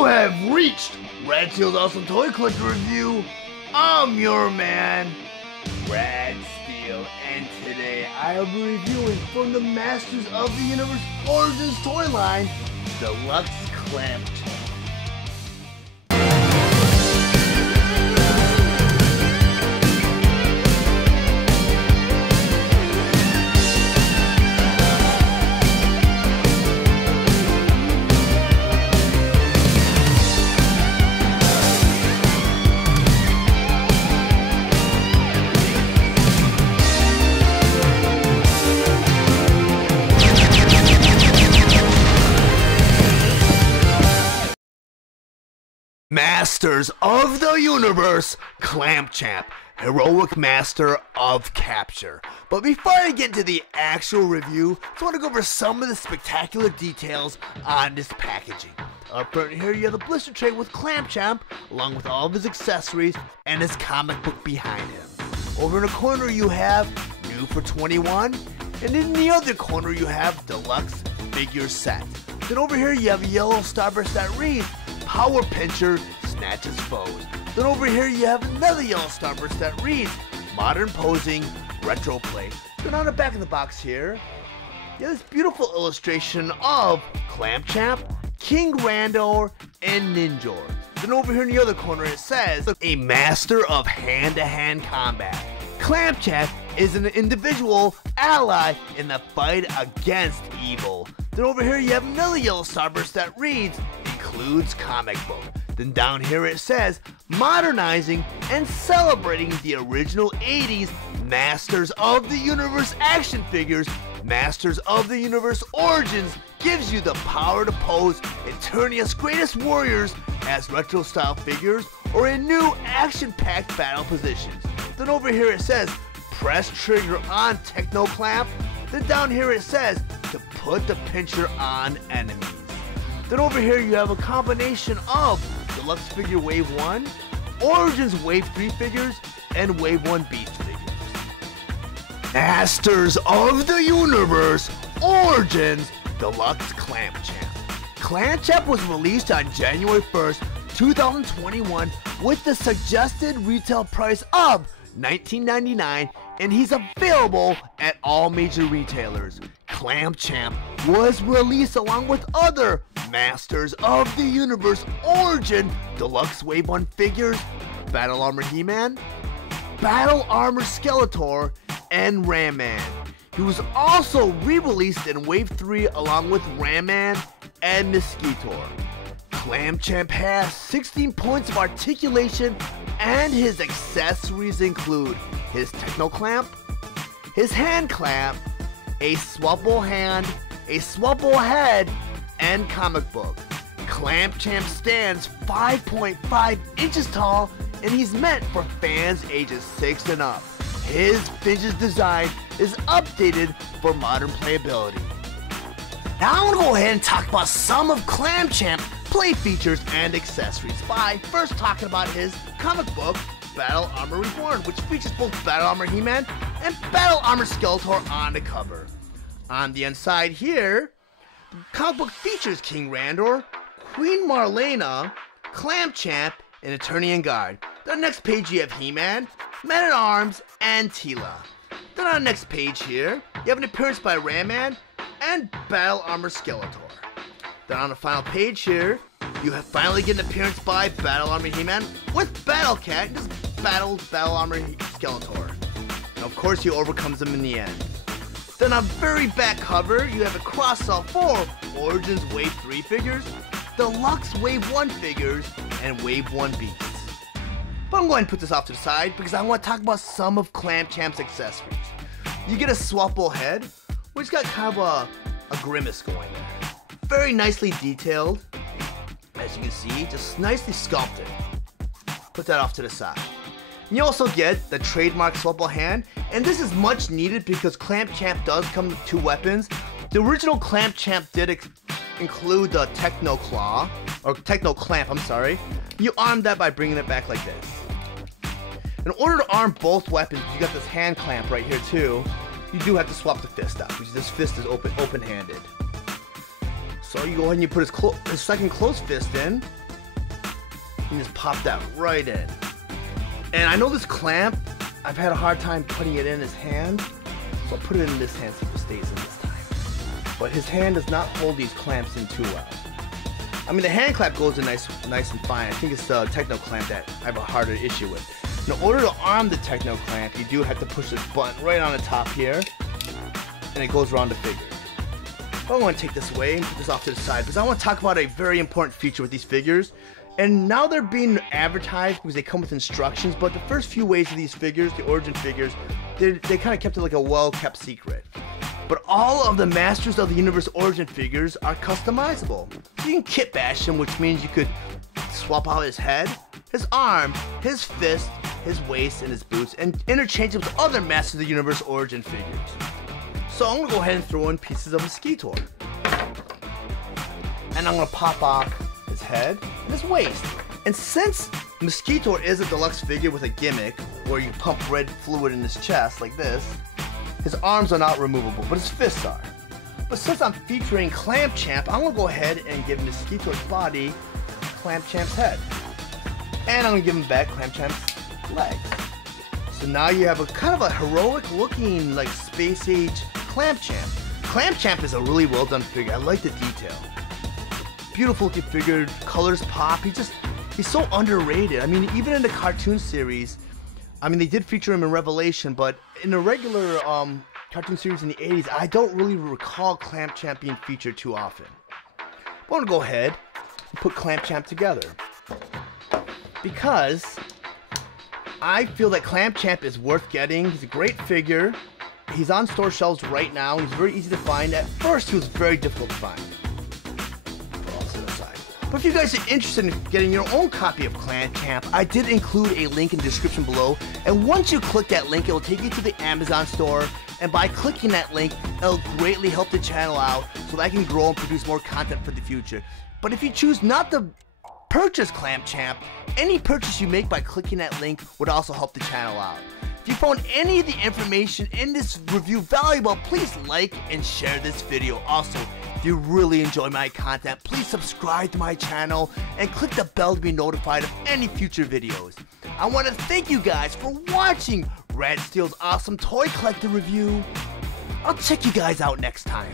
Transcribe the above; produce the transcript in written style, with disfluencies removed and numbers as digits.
You have reached Red Steele's Awesome Toy Collector Review. I'm your man, Red Steele, and today I'll be reviewing from the Masters of the Universe Origins toy line, Deluxe Clamp Champ. Masters of the Universe Clamp Champ, heroic master of capture. But before I get into the actual review, I just want to go over some of the spectacular details on this packaging. Up front here you have the blister tray with Clamp Champ, along with all of his accessories and his comic book behind him. Over in the corner you have New for 21, and in the other corner you have Deluxe Figure Set. Then over here you have a yellow starburst that reads Power Pincher Snatches Foes. Then over here you have another yellow starburst that reads Modern Posing Retro Play. Then on the back of the box here, you have this beautiful illustration of Clamp Champ, King Randor, and Ninjor. Then over here in the other corner it says a master of hand-to-hand combat. Clamp Champ is an individual ally in the fight against evil. Then over here you have another yellow starburst that reads includes comic book. Then down here it says modernizing and celebrating the original 80s Masters of the Universe action figures. Masters of the Universe Origins gives you the power to pose Eternia's greatest warriors as retro style figures or in new action-packed battle positions. Then over here it says press trigger on Techno Clamp. Then down here it says to put the pincher on enemies. Then over here you have a combination of Deluxe Figure Wave 1, Origins Wave 3 figures, and Wave 1 Beast figures. Masters of the Universe Origins Deluxe Clamp Champ. Clamp Champ was released on January 1st, 2021 with the suggested retail price of $19.99, and he's available at all major retailers. Clamp Champ was released along with other Masters of the Universe Origin Deluxe Wave 1 figures, Battle Armor He-Man, Battle Armor Skeletor, and Ram Man. He was also re-released in Wave 3 along with Ram Man and Mosquitor. Clamp Champ has 16 points of articulation, and his accessories include his Techno Clamp, his hand clamp, a swappable hand, a swappable head, and comic book. Clamp Champ stands 5.5 inches tall, and he's meant for fans ages 6 and up. His Finch's design is updated for modern playability. Now I'm gonna go ahead and talk about some of Clamp Champ play features and accessories by first talking about his comic book, Battle Armor Reborn, which features both Battle Armor He-Man and Battle Armor Skeletor on the cover. On the inside here, the comic book features King Randor, Queen Marlena, Clamp Champ, and Eternian Guard. Then on the next page you have He-Man, Man-at-Arms, and Tila. Then on the next page here, you have an appearance by Ram Man and Battle Armor Skeletor. Then on the final page here, you have finally get an appearance by Battle Armor He-Man with Battle Cat and just Battle Armor Skeletor. And of course he overcomes them in the end. Then on the very back cover, you have a cross-sell for Origins Wave 3 figures, Deluxe Wave 1 figures, and Wave 1 Beasts. But I'm going to put this off to the side because I want to talk about some of Clamp Champ's accessories. You get a swappable head, which got kind of a grimace going there. Very nicely detailed, as you can see, just nicely sculpted. Put that off to the side. You also get the trademark swappable hand, and this is much needed because Clamp Champ does come with 2 weapons. The original Clamp Champ did include the Techno Claw, or Techno Clamp, I'm sorry. You arm that by bringing it back like this. In order to arm both weapons, you got this hand clamp right here too. You do have to swap the fist out, because this fist is open-handed. So you go ahead and you put his second closed fist in, You just pop that right in. And I know this clamp, I've had a hard time putting it in his hand, so I'll put it in this hand so it stays in this time. But his hand does not hold these clamps in too well. I mean, the hand clamp goes in nice and fine. I think it's the Techno clamp that I have a harder issue with. In order to arm the Techno clamp, you do have to push this button right on the top here, and it goes around the figure. But I want to take this away and put this off to the side because I want to talk about a very important feature with these figures. And now they're being advertised because they come with instructions, but the first few ways of these figures, the Origin figures, they kind of kept it like a well-kept secret. But all of the Masters of the Universe Origin figures are customizable. You can kit bash him, which means you could swap out his head, his arm, his fist, his waist, and his boots, and interchange them with other Masters of the Universe Origin figures. So I'm gonna go ahead and throw in pieces of Mosquitor. And I'm gonna pop off his head and his waist. And since Mosquitor is a deluxe figure with a gimmick where you pump red fluid in his chest like this, his arms are not removable, but his fists are. But since I'm featuring Clamp Champ, I'm gonna go ahead and give Mosquitor's body Clamp Champ's head. And I'm gonna give him back Clamp Champ's legs. So now you have a kind of a heroic looking like space age Clamp Champ. Clamp Champ is a really well done figure. I like the detail. Beautiful looking figure, colors pop. He's so underrated. I mean, even in the cartoon series, I mean, they did feature him in Revelation, but in the regular cartoon series in the 80s, I don't really recall Clamp Champ being featured too often. I'm gonna go ahead and put Clamp Champ together because I feel that Clamp Champ is worth getting. He's a great figure. He's on store shelves right now. He's very easy to find. At first, he was very difficult to find. But if you guys are interested in getting your own copy of Clamp Champ, I did include a link in the description below. And once you click that link, it will take you to the Amazon store. And by clicking that link, it'll greatly help the channel out so that I can grow and produce more content for the future. But if you choose not to purchase Clamp Champ, any purchase you make by clicking that link would also help the channel out. If you found any of the information in this review valuable, please like and share this video. Also, if you really enjoy my content, please subscribe to my channel and click the bell to be notified of any future videos. I want to thank you guys for watching Steele's awesome toy collector review. I'll check you guys out next time.